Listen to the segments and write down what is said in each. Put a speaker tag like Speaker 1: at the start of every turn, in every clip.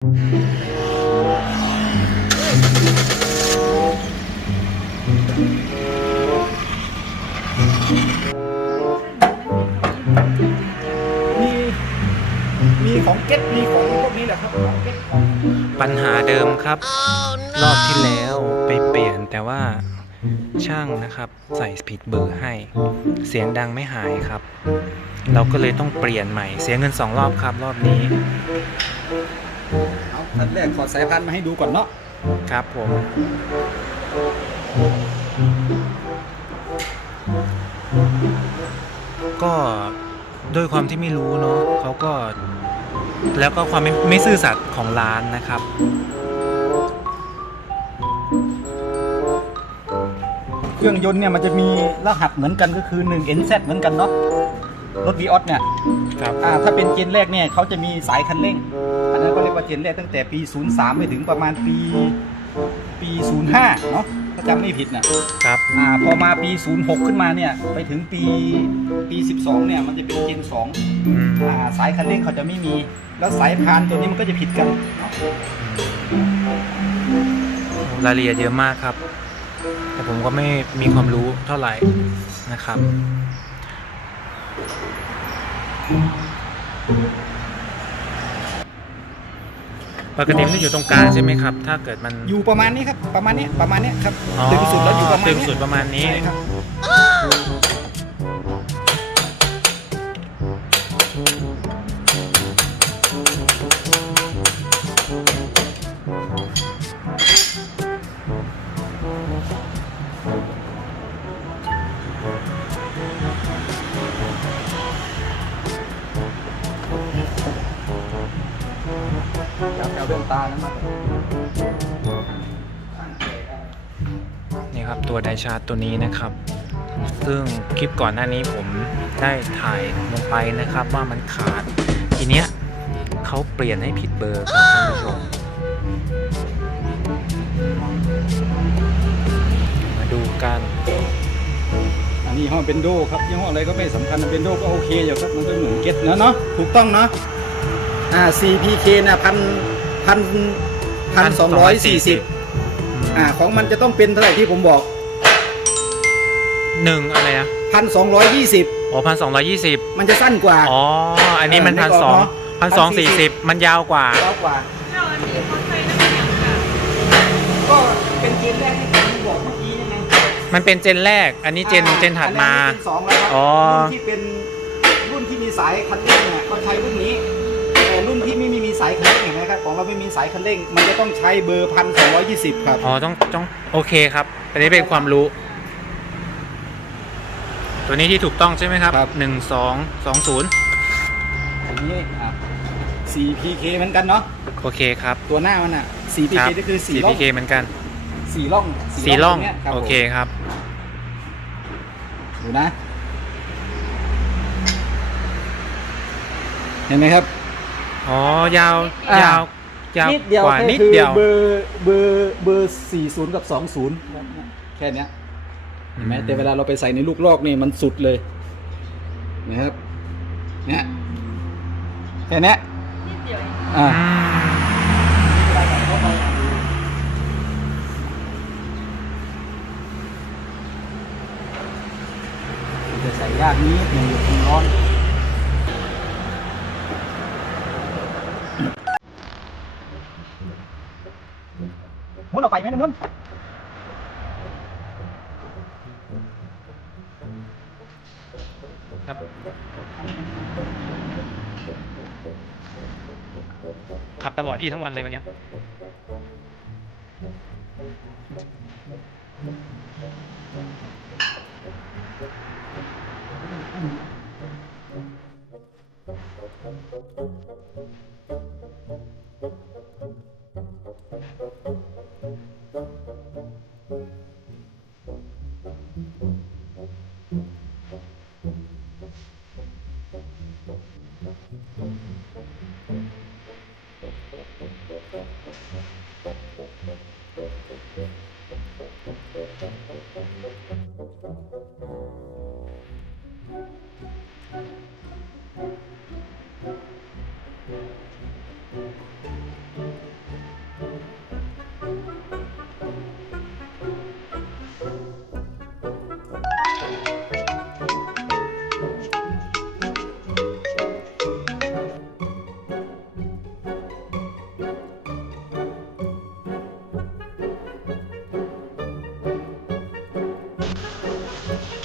Speaker 1: มีมีของเก็ตมีของพวกนี้แหละครับของเก็ตของ
Speaker 2: ปัญหาเดิมครับ รอบที่แล้วไปเปลี่ยนแต่ว่าช่างนะครับใส่ผิดเบอร์ให้ เสียงดังไม่หายครับ เราก็เลยต้องเปลี่ยนใหม่เสียเงินสองรอบครับรอบนี้
Speaker 1: เอาท่านแรกขอสายพันธุ์มาให้ดูก่อนเนาะ
Speaker 2: ครับผมก็ด้วยความที่ไม่รู้เนาะเขาก็ แล้วก็ความไม่ไม่ซื่อสัตย์ของร้านนะครับ
Speaker 1: เครื่องยนต์เนี่ยมันจะมีรหัสเหมือนกันก็คือ 1 NZ เหมือนกันเนาะ รถ v ีออสเนี่ย
Speaker 2: ครับ
Speaker 1: อ่าถ้าเป็นเจนแรกเนี่ยเขาจะมีสายคันเร่ง อันนั้นก็เรียกว่าเจนแรกตั้งแต่ปี 03 ไปถึงประมาณปีปี 05 เนาะถ้าจำไม่ผิดนะครับอ่าพอมาปี 06 ขึ้นมาเนี่ยไปถึงปีปี 12 เนี่ยมันจะเป็นเจน2
Speaker 2: อืม
Speaker 1: อ่าสายคันเร่งเขาจะไม่มี แล้วสายพานตัวนี้มันก็จะผิดกันเนาะ
Speaker 2: รายละเอียดเยอะมากครับ แต่ผมก็ไม่มีความรู้เท่าไหร่นะครับ ปกติมันจะอยู่ตรงกลางใช่ไหมครับ ถ้าเกิดมัน
Speaker 1: อยู่ประมาณนี้ครับ ประมาณนี้ประมาณนี้ครับ
Speaker 2: อ๋อ
Speaker 1: ตึงสุดแล้วอยู่ประมาณ
Speaker 2: ตึง
Speaker 1: นี้
Speaker 2: สุดประมาณนี้
Speaker 1: ใช่ครับเดี๋ยวแถวดวงตานั้นมา
Speaker 2: นี่ครับตัวไดชาร์จตัวนี้นะครับ ซึ่งคลิปก่อนหน้านี้ผมได้ถ่ายลงไปนะครับว่ามันขาด ทีเนี้ยเขาเปลี่ยนให้ผิดเบอร์ครับท่านผู้ชม มาดูกัน
Speaker 1: อันนี้ยี่ห้อเบนโดครับยี่ห้ออะไรก็ไม่สำคัญเบนโดก็โอเคอยู่ครับมันก็เหมือนเก็ตนะเนาะถูกต้องเนาะอ่า CPK นะพัน พันพันสองร้อยสี่สิบอ่าของมันจะต้องเป็นเท่าไหร่ที่ผมบอก
Speaker 2: หนึ่งอะไรอะ
Speaker 1: พันสองร้อยยี่สิบ
Speaker 2: อ๋อพันสองร้อยยี่สิบ
Speaker 1: มันจะสั้นกว่า
Speaker 2: อ๋อ อันนี้มัน
Speaker 1: เออ
Speaker 2: พัน
Speaker 1: นึก
Speaker 2: ส
Speaker 1: อ
Speaker 2: อ
Speaker 1: องกเนอะ
Speaker 2: พันสองสี่สิบมันยาวกว่า
Speaker 1: ยาวกว่า
Speaker 3: เราอันนี้เขาใช้น้ำมันอย่างค่ะ
Speaker 1: ก็เป็นเจนแรกที่ผมบอกเมื่อกี้ยังไง
Speaker 2: มันเป็นเจนแรก อันนี้เจน
Speaker 1: อ่า
Speaker 2: เจนถัดมา
Speaker 1: อันนั้นเป็นสองแล้วครับ
Speaker 2: อ๋อ
Speaker 1: รุ่นที่เป็นรุ่นที่มีสายคันเร่งเนี่ยเขาใช้รุ่นนี้แต่ รุ่นที่ไม่มีสายคันเร่งเห็นไหมครับของเราไม่มีสายคันเร่ง มันจะต้องใช้เบอร์พันสองร้อยยี่สิบครับ
Speaker 2: อ๋อต้องต้องโอเคครับ อันนี้เป็นความรู้ ตัวนี้ที่ถูกต้องใช่ไหมครับ
Speaker 1: ครับ
Speaker 2: หนึ่งสองสองศูนย์
Speaker 1: อันนี้อะ 4PK เหมือนกันเนาะ
Speaker 2: โอเคครับ
Speaker 1: ตัวหน้ามันอะ
Speaker 2: ค
Speaker 1: 4PK
Speaker 2: รับ
Speaker 1: ก็คือสี่ร่อง
Speaker 2: 4PK เหมือนกัน
Speaker 1: สี่ร่อง
Speaker 2: สีล่อง
Speaker 1: ตรเนี้ยรับ
Speaker 2: โอเคครับ
Speaker 1: ผมดูนะ เห็นไหมครับ
Speaker 2: อ๋อยาว
Speaker 1: อ่าย
Speaker 2: ยาวยาว
Speaker 1: นิดเดียว
Speaker 2: กว่า
Speaker 1: แค่
Speaker 2: นิด
Speaker 1: คือ
Speaker 2: เดียว
Speaker 1: เบอร์เบอร์เบอร์สี่ศูนย์กับสองศูนย์แค่เนี้ยเห็นไหมแต่เวลาเราไปใส่ในลูกลอกนี่มันสุดเลยนะครับเนี่ยแค่เนี้ย
Speaker 3: นิดเดียวเอง
Speaker 1: อ่า
Speaker 2: อืม
Speaker 1: จะใส่ยากนิดหนึ่งอยู่ร้อน ไปไหมนุ่น
Speaker 2: ครับขับตลอดที่ทั้งวันเลยวันนี้ Thank you.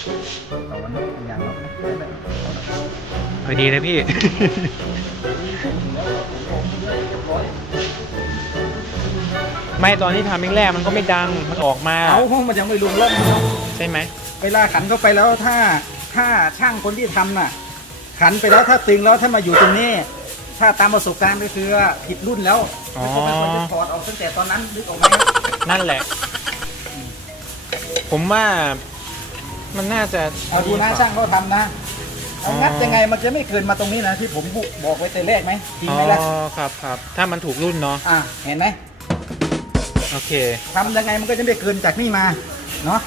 Speaker 2: ย
Speaker 1: ต่อวันนี้อย่างเราไม่ได้
Speaker 2: พอดีเลยพี่ ไม่ตอนที่ทำแรกๆมันก็ไม่ดัง มันออกมา
Speaker 1: เอาห้องมันยังไม่รวมร่องเนาะ
Speaker 2: ใช่ไหม
Speaker 1: เวลาขันเข้าไปแล้วถ้าถ้าช่างคนที่ทำน่ะ ขันไปแล้วถ้าตึงแล้วถ้ามาอยู่ตรงนี้ ถ้าตามประสบการณ์ก็คือว่าผิดรุ่นแล้ว
Speaker 2: อ๋อ
Speaker 1: ไม่ควรจะถอดออกตั้งแต่ตอนนั้นนึกออกไหมครับ
Speaker 2: นั่นแหละ ผมว่า มันน่าจะ
Speaker 1: เอาดูนะช่างเขาทำนะเอางัดยังไงมันจะไม่เกินมาตรงนี้นะที่ผมบุบอกไว้แต่แรกไหมจริง
Speaker 2: อ๋อ
Speaker 1: ไหมล่ะ
Speaker 2: ครับครับถ้ามันถูกรุ่นเนาะ
Speaker 1: อะเห็นไหม
Speaker 2: โอเค
Speaker 1: ทำยังไงมันก็จะไม่เกินจากนี่มาเนาะ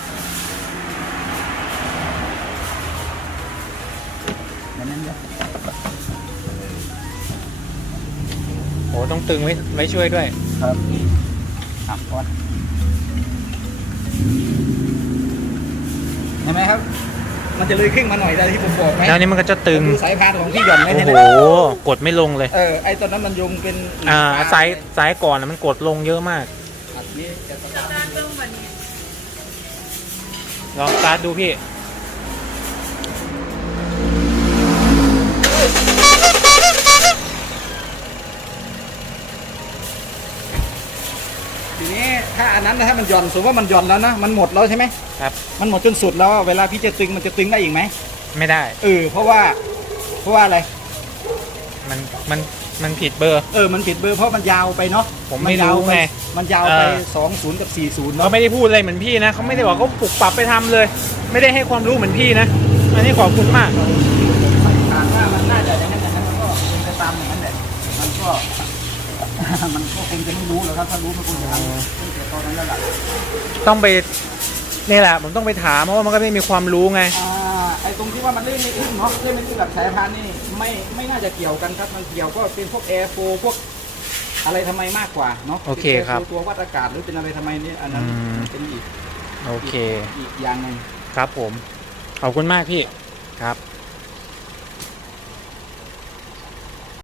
Speaker 1: เดี๋ยวนั้นเดี๋ยว
Speaker 2: โอ้ต้องตึงไว้ไว้ช่วยด้วย
Speaker 1: ครับครับก่อน เห็นไหมครับ มันจะเลยครึ่งมาหน่อยได้ที่ผมบอกไหม
Speaker 2: แล้วนี่มันก็จะตึง
Speaker 1: ดูสายพานของพี่หย่อนไหม
Speaker 2: โอ้
Speaker 1: เห็น
Speaker 2: โห
Speaker 1: ไหม
Speaker 2: กดไม่ลงเลย
Speaker 1: เออไอตอนนั้นมันยงเป็น
Speaker 2: อ่าสายสายก่อนนะมันกดลงเยอะมาก
Speaker 1: อันนี้จะสตาร์ท
Speaker 3: ด้านเบื้องบนนี้
Speaker 2: ลองสตาร์ทดูพี่
Speaker 1: ทีนี้ถ้าอันนั้นนะถ้ามันหย่อนสมมติว่ามันหย่อนแล้วนะมันหมดแล้วใช่ไหม
Speaker 2: ครับ
Speaker 1: มันหมดจนสุดแล้วเวลาพี่จะตึงมันจะตึงได้อีกไหม
Speaker 2: ไม่ได้
Speaker 1: เออเพราะว่าเพราะว่าอะไร
Speaker 2: มันมันมันผิดเบอร์
Speaker 1: เออมันผิดเบอร์เพราะมันยาวไปเนาะ
Speaker 2: ผมไม่
Speaker 1: นยาว
Speaker 2: รู้
Speaker 1: ป
Speaker 2: ไง
Speaker 1: มันยาวไป
Speaker 2: เออ
Speaker 1: สองศูนย์กับสี่ศูนย์
Speaker 2: เขา
Speaker 1: เนาะ
Speaker 2: ไม่ได้พูดอะไรเหมือนพี่นะเขาไม่ได้บอกเขาปลุกปรับไปทำเลย ไม่ได้ให้ความรู้เหมือนพี่นะ อันนี้ขอบคุณมาก
Speaker 1: ถ มันก็คงจะไม่รู้หรอกครับถ้ารู้มันคงจะทำตั้งแต่ตอนนั้นแล้วล่ะ
Speaker 2: ต้องไปนี่แหละผมต้องไปถามเพราะว่ามันก็ไม่มีความรู้ไง
Speaker 1: อ่าไอ้ตรงที่ว่ามันเล่นไม่ขึ้นเนาะเล่นไม่ขึ้นกับสายพานนี่ไม่ไม่น่าจะเกี่ยวกันครับมันเกี่ยวก็เป็นพวกแอร์โฟพวกอะไรทำไมมากกว่าเนาะ
Speaker 2: โอเคครับ
Speaker 1: ป็นตัววัดอากาศหรือเป็นอะไรทำไมเนี่ยอันนั้น
Speaker 2: อืม
Speaker 1: เป็นอีก
Speaker 2: โอเค
Speaker 1: อีกอย่างหนึ่ง
Speaker 2: ครับผม ขอบคุณมากพี่ ครับ